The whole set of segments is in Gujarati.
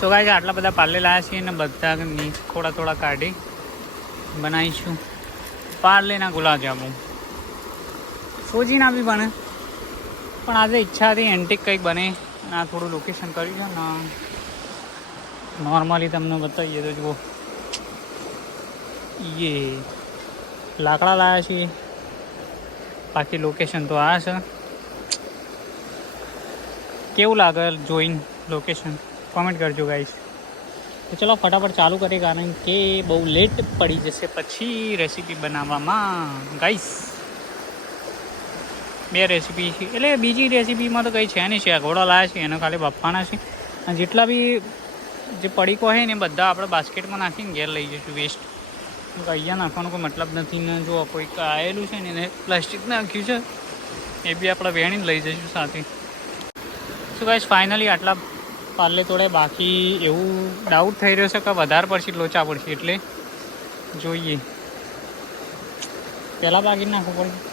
સો છે આટલા બધા પાર્લે લાયા છીએ ને બધા થોડા થોડા કાઢી બનાવીશું. પાર્લેના ગુલાબજાંબુ સોજીના બી બને. પણ આજે ઈચ્છા હતી એન્ટિક કંઈક બને અને આ થોડું લોકેશન કર્યું છે ને નોર્મલી તમને બતાવીએ તો જુઓ. એ લાકડા લાયા છીએ. બાકી લોકેશન તો આ છે. કેવું લાગે જોઈન લોકેશન કોમેન્ટ કરજો ગાઈસ તો ચલો, ફટાફટ ચાલુ કરીએ કારણ કે બહુ લેટ પડી જશે પછી રેસીપી બનાવવામાં. ગાઈસ બે રેસીપી છે. એટલે બીજી રેસીપીમાં તો કંઈ છે નહીં છે ઘોડા લાયા છે, એનો ખાલી બફાના છે. અને જેટલા બી જે પડીકો હોય ને બધા આપણે બાસ્કેટમાં નાખીને ઘેર લઈ જઈશું વેસ્ટ અહીંયા નાખવાનો કોઈ મતલબ નથી ને, જો કોઈક આવેલું છે ને, એને પ્લાસ્ટિક નાખ્યું છે, એ બી આપણે વેણીને લઈ જઈશું સાથે. શું ગાઈસ ફાઇનલી આટલા પાર્લે તોડે બાકી એવું ડાઉટ થઈ રહ્યો છે કે વધારે પડશે, લોચા પડશે, એટલે જોઈએ. પહેલાં બાકી નાખવું પડશે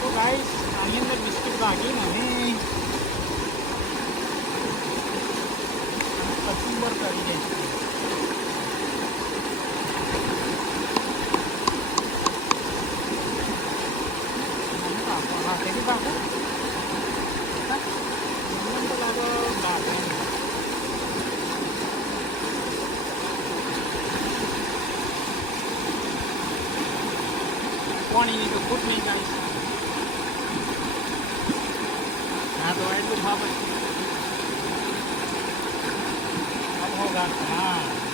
તો ગાઈસ આની અંદર બિસ્કિટ ભાગી અને કચુંબર કરી દઈશું મને કાપો. હાથેથી કાપો? હા? મને તો લાગે બાફે. પાણીની તો ખૂટ નહીં ગાઈસ હા તો એટલું ભાવ अब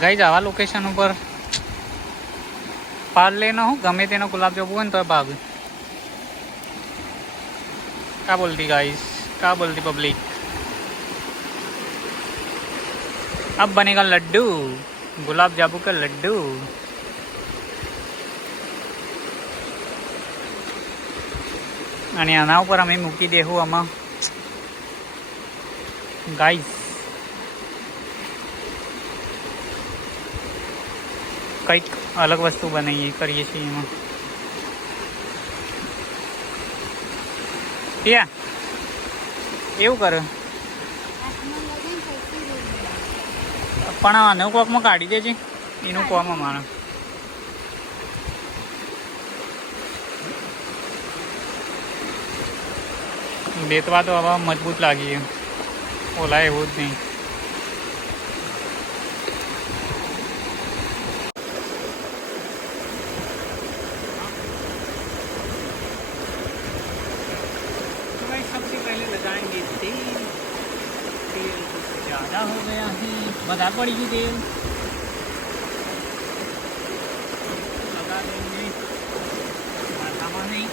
ગાઈઝ આવા લોકેશન ઉપર પાર્લેનો હું ગમે તેનો ગુલાબજાંબુ હોય ને તો ભાગ क्या बोलती गाइस क्या बोलती पब्लिक अब बनेगा लड्डू गुलाब जामुन का लड्डू અને આના ઉપર અમે મૂકી દેવું આમાં ગાઈસ કંઈક અલગ વસ્તુ બનાવીએ, કરીએ છીએ એમાં. યા એવું કરે? પણ આને કોકમાં કાઢી દેજે. એનું કોમ અમારે. બેતવા તો હવે મજબૂત લાગી ઓલા એવું જ નહીં. વધારે પડી ગયું તેલ લગા દેंगे માથામાં નહીં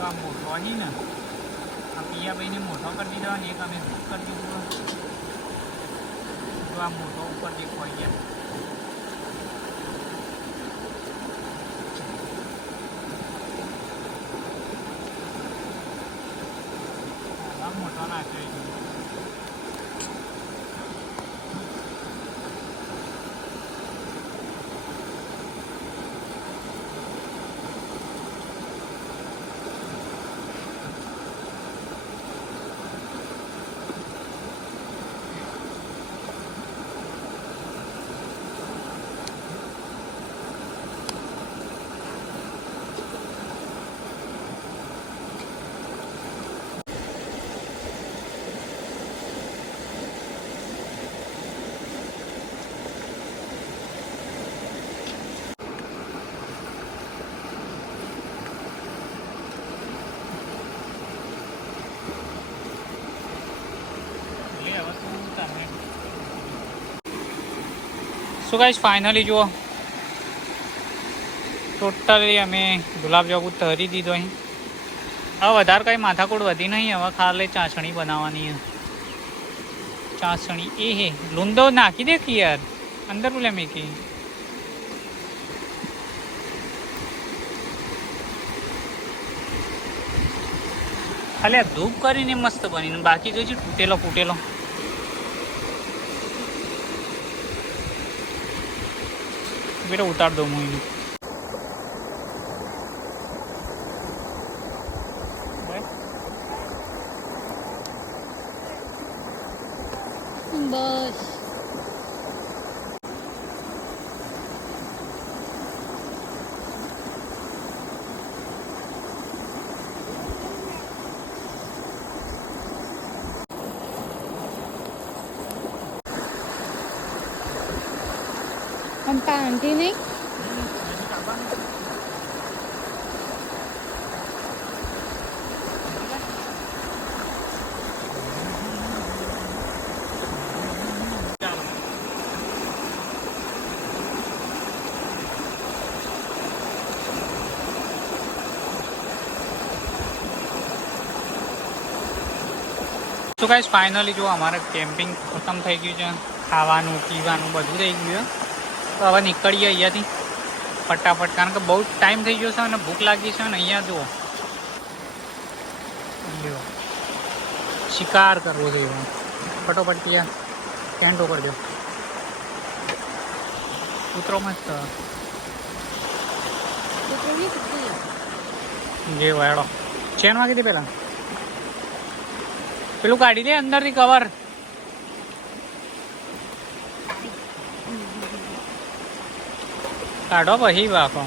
જો આ મોટો અહીં ને. આ પિયાભાઈને મોટો કરી દીધો અને એક અમે બુક કરી દીધું જો આ મોટો ઉપર દેખો અહીંયા. આ મોટો નાખ્યો છે શું ગાઈસ ફાઇનલી જુઓ. ટોટલી અમે ગુલાબજાંબુ તરી દીધો અહીં. હવે વધારે કંઈ માથાકૂટ વધી નહીં, હવે ખાલી ચાસણી બનાવવાની ચાસણી એ હે. લૂંદો નાખી દે કે યાર? અંદર બોલે મેકી. ખાલી આ ધૂપ કરીને મસ્ત બનીને બાકી જોઈશું તૂટેલો ફૂટેલો બેટા ઉતાર દઉં હું એને બસ આમ પાનથી નહીં? તો ગાઈસ ફાઇનલી જો અમારે કેમ્પિંગ ખતમ થઈ ગયું છે, ખાવાનું, પીવાનું બધું થઈ ગયું તો હવે નીકળીએ અહીંયાથી. ફટાફટ કારણ કે બહુ ટાઈમ થઈ ગયો છે અને ભૂખ લાગી છે અને અહીંયા જુઓ. શિકાર કરવો છે એવો. ફટોફટ ત્યાં ટેન્ટ ઉપર દો ઉતરો મસ્ત. જે વાયડો. ચેનમાં કીધી પેલા પેલું કાઢી દે અંદરથી કવર કાઢો પછી બાકો